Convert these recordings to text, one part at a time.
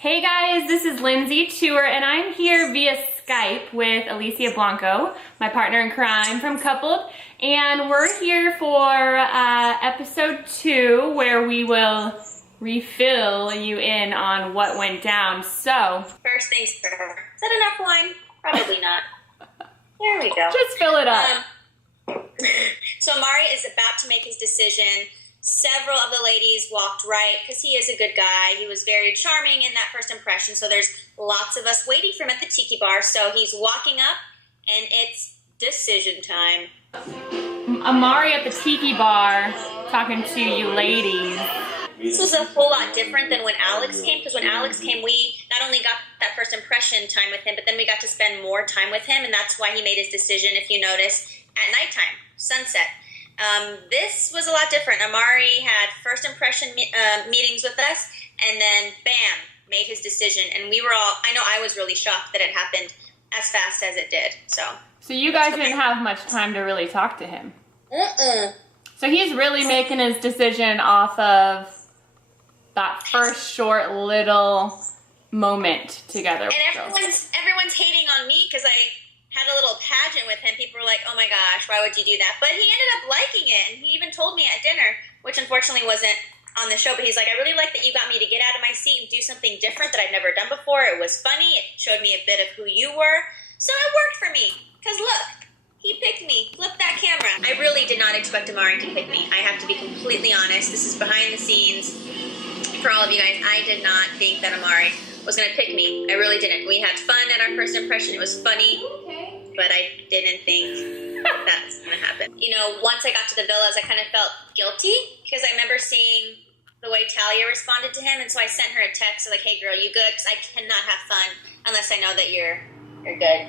Hey guys, this is Lindsay Tour, and I'm here via Skype with Alicia Blanco, my partner in crime from Coupled, and we're here for episode 2, where we will refill you in on what went down. So, first things first. Is that enough wine? Probably not. There we go. Just fill it up. So Amari is about to make his decision. Several of the ladies walked right because he is a good guy. He was very charming in that first impression. So there's lots of us waiting for him at the tiki bar. So he's walking up and it's decision time. Amari at the tiki bar talking to you ladies. This was a whole lot different than when Alex came, because when Alex came, we not only got that first impression time with him, but then we got to spend more time with him, and that's why he made his decision, if you notice, at nighttime, sunset. This was a lot different. Amari had first impression meetings with us, and then bam, made his decision. And we were all, I know I was really shocked that it happened as fast as it did. So you guys didn't have much time to really talk to him. So he's really making his decision off of that first short little moment together. And everyone's hating on me because I had a little pageant with him. People were like, oh my gosh, why would you do that? But he ended up liking it, and he even told me at dinner, which unfortunately wasn't on the show, but he's like, I really like that you got me to get out of my seat and do something different that I've never done before. It was funny. It showed me a bit of who you were. So it worked for me. Because look, he picked me. Flip that camera. I really did not expect Amari to pick me. I have to be completely honest. This is behind the scenes. For all of you guys, I did not think that Amari was going to pick me. I really didn't. We had fun at our first impression. It was funny. But I didn't think that's going to happen. You know, once I got to the villas, I kind of felt guilty because I remember seeing the way Talia responded to him, and so I sent her a text like, hey girl, you good? Because I cannot have fun unless I know that you're good.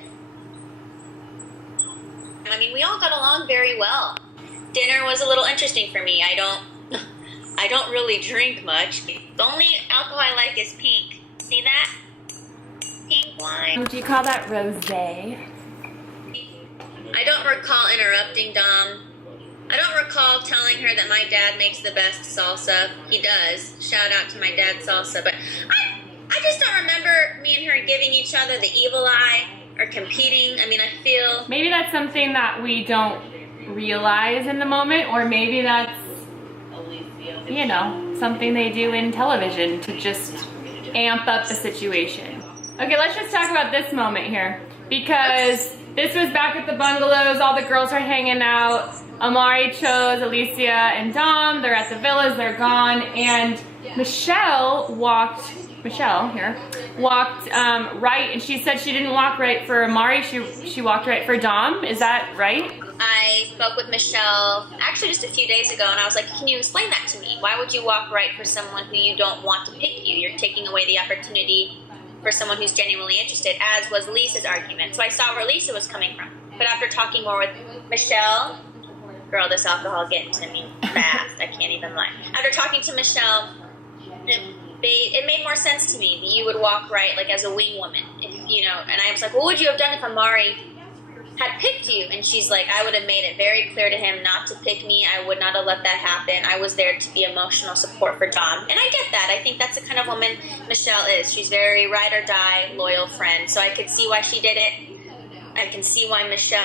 I mean, we all got along very well. Dinner was a little interesting for me. I don't really drink much. The only alcohol I like is pink. See that? Pink wine. Do you call that rosé? I don't recall interrupting Dom. I don't recall telling her that my dad makes the best salsa. He does. Shout out to my dad's salsa. But I just don't remember me and her giving each other the evil eye or competing. I mean, I feel... Maybe that's something that we don't realize in the moment, or maybe that's, you know, something they do in television to just amp up the situation. Okay, let's just talk about this moment here, because this was back at the bungalows. All the girls are hanging out. Amari chose Alicia and Dom. They're at the villas. They're gone. And Michelle walked right, and she said she didn't walk right for Amari. She walked right for Dom. Is that right? I spoke with Michelle actually just a few days ago, and I was like, can you explain that to me? Why would you walk right for someone who you don't want to pick you? You're taking away the opportunity for someone who's genuinely interested, as was Lisa's argument. So I saw where Lisa was coming from. But after talking more with Michelle, girl, this alcohol getting to me fast. I can't even lie. After talking to Michelle, it made more sense to me that you would walk right, like as a wing woman, if, you know. And I was like, what would you have done if Amari had picked you? And she's like, I would have made it very clear to him not to pick me. I would not have let that happen. I was there to be emotional support for Dom. And I get that. I think that's the kind of woman Michelle is. She's very ride or die, loyal friend. So I could see why she did it. I can see why Lisa...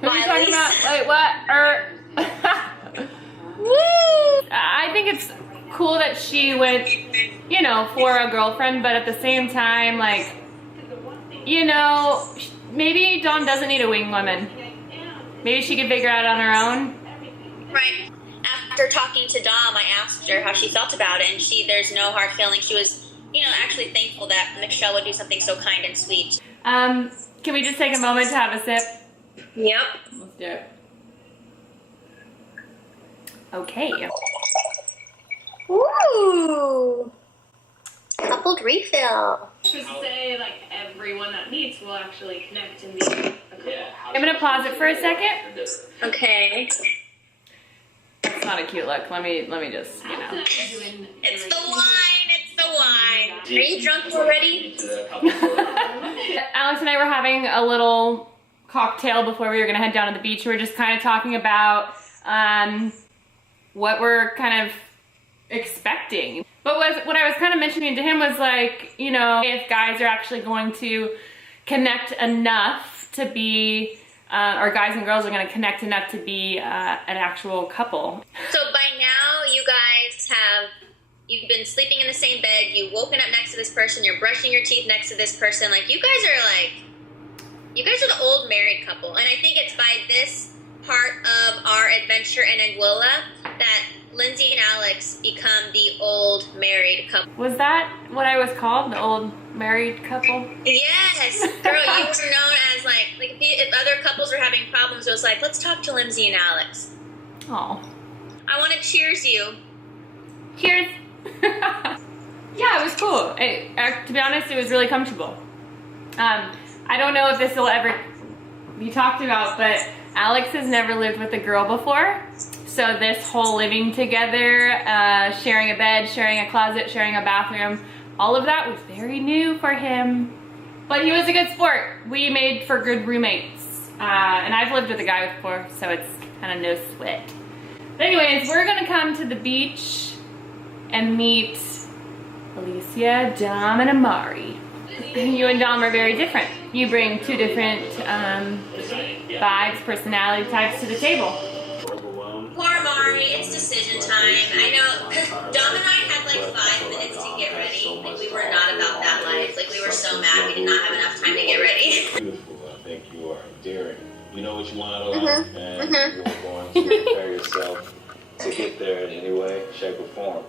Who are you talking about? Wait, what? Woo! I think it's cool that she went, you know, for a girlfriend, but at the same time, like, you know, maybe Dawn doesn't need a wing woman. Maybe she could figure it out on her own. Right. After talking to Dom, I asked her how she felt about it, and there's no hard feelings. She was, you know, actually thankful that Michelle would do something so kind and sweet. Can we just take a moment to have a sip? Yep. Let's do it. Okay. Ooh. Coupled refill. Just say, like, everyone that meets will actually connect and be a couple. I'm gonna pause it for a second. Okay. It's not a cute look. Let me just, you know. It's the wine. It's the wine. Are you drunk already? Alex and I were having a little cocktail before we were gonna head down to the beach. We were just kind of talking about what we're kind of expecting. But what I was kind of mentioning to him was like, you know, if guys are actually going to connect enough to be, or guys and girls are going to connect enough to be an actual couple. So by now, you guys you've been sleeping in the same bed, you've woken up next to this person, you're brushing your teeth next to this person. Like, you guys are the old married couple. And I think it's by this part of our adventure in Anguilla that Lindsay and Alex become the old married couple. Was that what I was called? The old married couple? Yes, girl, you were known as like if other couples were having problems, it was like, let's talk to Lindsay and Alex. Oh. I want to cheers you. Cheers. Yeah, it was cool. To be honest, it was really comfortable. I don't know if this will ever be talked about, but Alex has never lived with a girl before. So this whole living together, sharing a bed, sharing a closet, sharing a bathroom, all of that was very new for him. But he was a good sport. We made for good roommates. And I've lived with a guy before, so it's kind of no sweat. But anyways, we're gonna come to the beach and meet Alicia, Dom, and Amari. You and Dom are very different. You bring two different vibes, personality types to the table. Poor Amari, it's decision time. I know, because Dom and I had like 5 minutes to get ready. Like, we were not about that life. Like, we were so mad we did not have enough time to get ready. Beautiful, I think you are endearing. You know what you want out of life, and you're going to prepare yourself to get there in any way, shape, or form.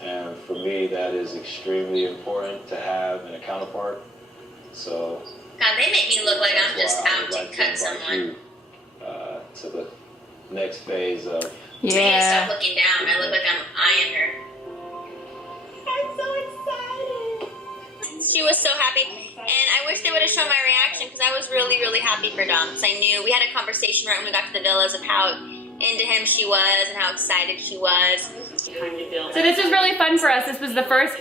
And for me, that is extremely important to have in a counterpart. So, God, they make me look like I'm just out to cut someone. To the next phase of. I need to stop looking down. I look like I'm eyeing her. I'm so excited. She was so happy. And I wish they would have shown my reaction because I was really, really happy for Dom. Because I knew we had a conversation right when we got to the villas of how into him she was and how excited she was. So this was really fun for us. This was the first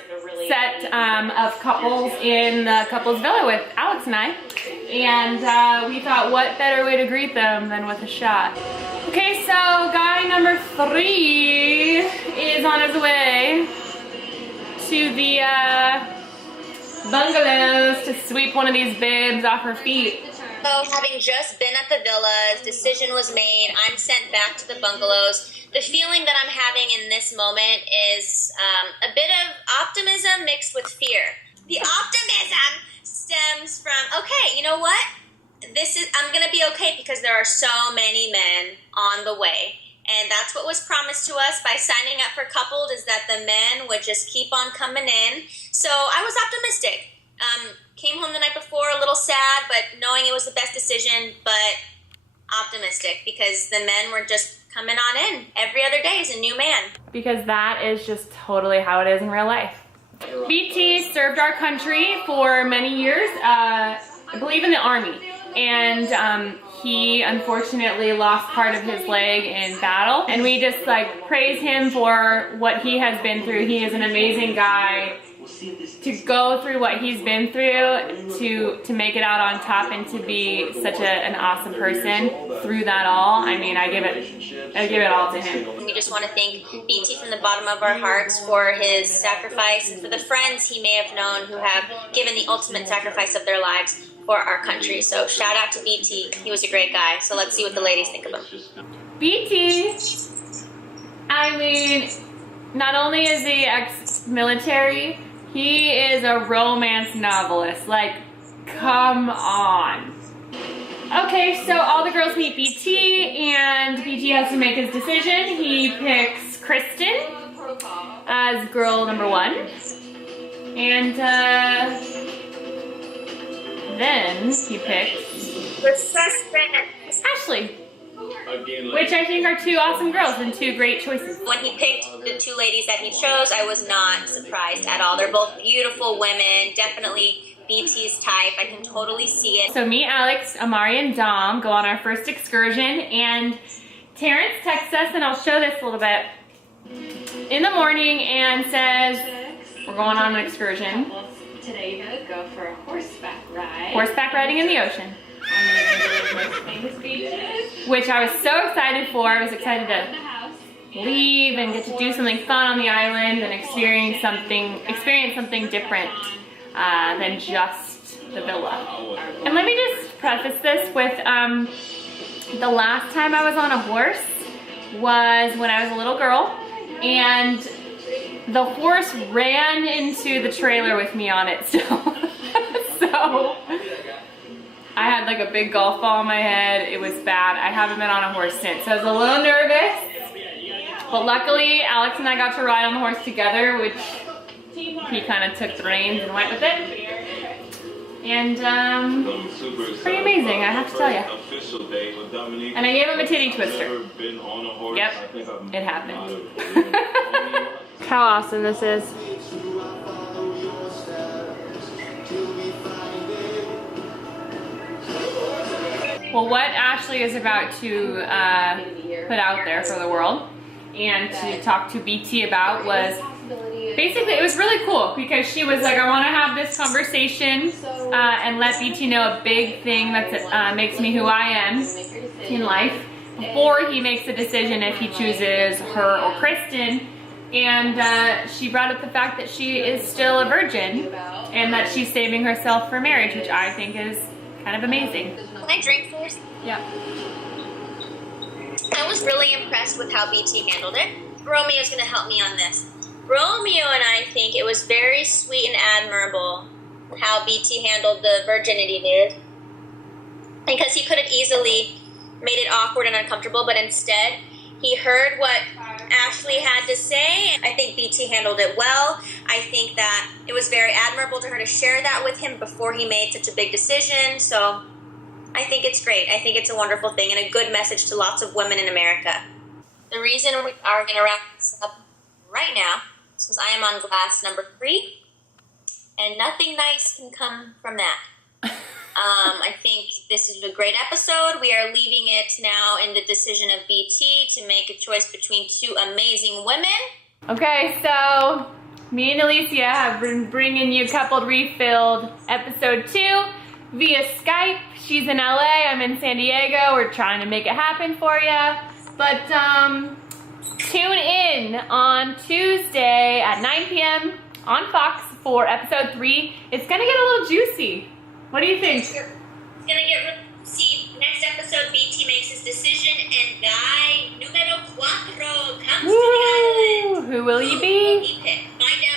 set of couples in the couples villa with Alex and I. And we thought, what better way to greet them than with a shot. Okay, so guy number 3 is on his way to the bungalows to sweep one of these babes off her feet. So having just been at the villas, decision was made, I'm sent back to the bungalows. The feeling that I'm having in this moment is a bit of optimism mixed with fear. The optimism stems from, okay, you know what? I'm gonna be okay because there are so many men on the way. And that's what was promised to us by signing up for Coupled, is that the men would just keep on coming in. So I was optimistic. Came home the night before a little sad, but knowing it was the best decision, but optimistic because the men were just coming on in. Every other day is a new man. Because that is just totally how it is in real life. BT served our country for many years, I believe in the Army. And he unfortunately lost part of his leg in battle. And we just like praise him for what he has been through. He is an amazing guy. To go through what he's been through, to make it out on top, and to be such an awesome person through that all. I mean, I give it all to him. We just want to thank BT from the bottom of our hearts for his sacrifice and for the friends he may have known who have given the ultimate sacrifice of their lives for our country. So shout out to BT. He was a great guy. So let's see what the ladies think of him. BT, I mean, not only is he ex-military, he is a romance novelist. Like, come on. Okay, so all the girls meet BT, and BT has to make his decision. He picks Kristen as girl number 1. And then he picks The suspect. Ashley. Which I think are 2 awesome girls and 2 great choices. When he picked the 2 ladies that he chose, I was not surprised at all. They're both beautiful women, definitely BT's type. I can totally see it. So me, Alex, Amari, and Dom go on our first excursion, and Terrence texts us, and I'll show this a little bit, in the morning and says, we're going on an excursion. Today you're gonna go for a horseback ride. Horseback riding in the ocean. I'm gonna go to the most famous beaches. Which I was so excited for. I was excited to leave and get to do something fun on the island and experience something different than just the villa. And let me just preface this with the last time I was on a horse was when I was a little girl, and the horse ran into the trailer with me on it still. So I had like a big golf ball on my head. It was bad. I haven't been on a horse since. So I was a little nervous. But luckily, Alex and I got to ride on the horse together, which he kind of took the reins and went with it. And pretty amazing, I have to tell you. And I gave him a titty twister. Yep, it happened. How awesome this is. Well, what Ashley is about to put out there for the world and to talk to BT about was basically, it was really cool because she was like, I want to have this conversation and let BT know a big thing that makes me who I am in life before he makes a decision if he chooses her or Kristen. And she brought up the fact that she is still a virgin and that she's saving herself for marriage, which I think is kind of amazing. Can I drink first? Yeah. I was really impressed with how BT handled it. Romeo's going to help me on this. Romeo and I think it was very sweet and admirable how BT handled the virginity news, because he could have easily made it awkward and uncomfortable, but instead he heard what Ashley had to say. I think BT handled it well. I think that it was very admirable to her to share that with him before he made such a big decision. So I think it's great. I think it's a wonderful thing and a good message to lots of women in America. The reason we are going to wrap this up right now is because I am on glass number 3, and nothing nice can come from that. I think this is a great episode. We are leaving it now in the decision of BT to make a choice between 2 amazing women. Okay, so me and Alicia have been bringing you Coupled Refilled episode 2 via Skype. She's in LA, I'm in San Diego. We're trying to make it happen for you. But tune in on Tuesday at 9 p.m. on Fox for episode 3. It's gonna get a little juicy. What do you think? It's gonna get really juicy. Next episode, BT makes his decision, and guy numero 4 comes to the island. Who will you be? Who will he pick? Find out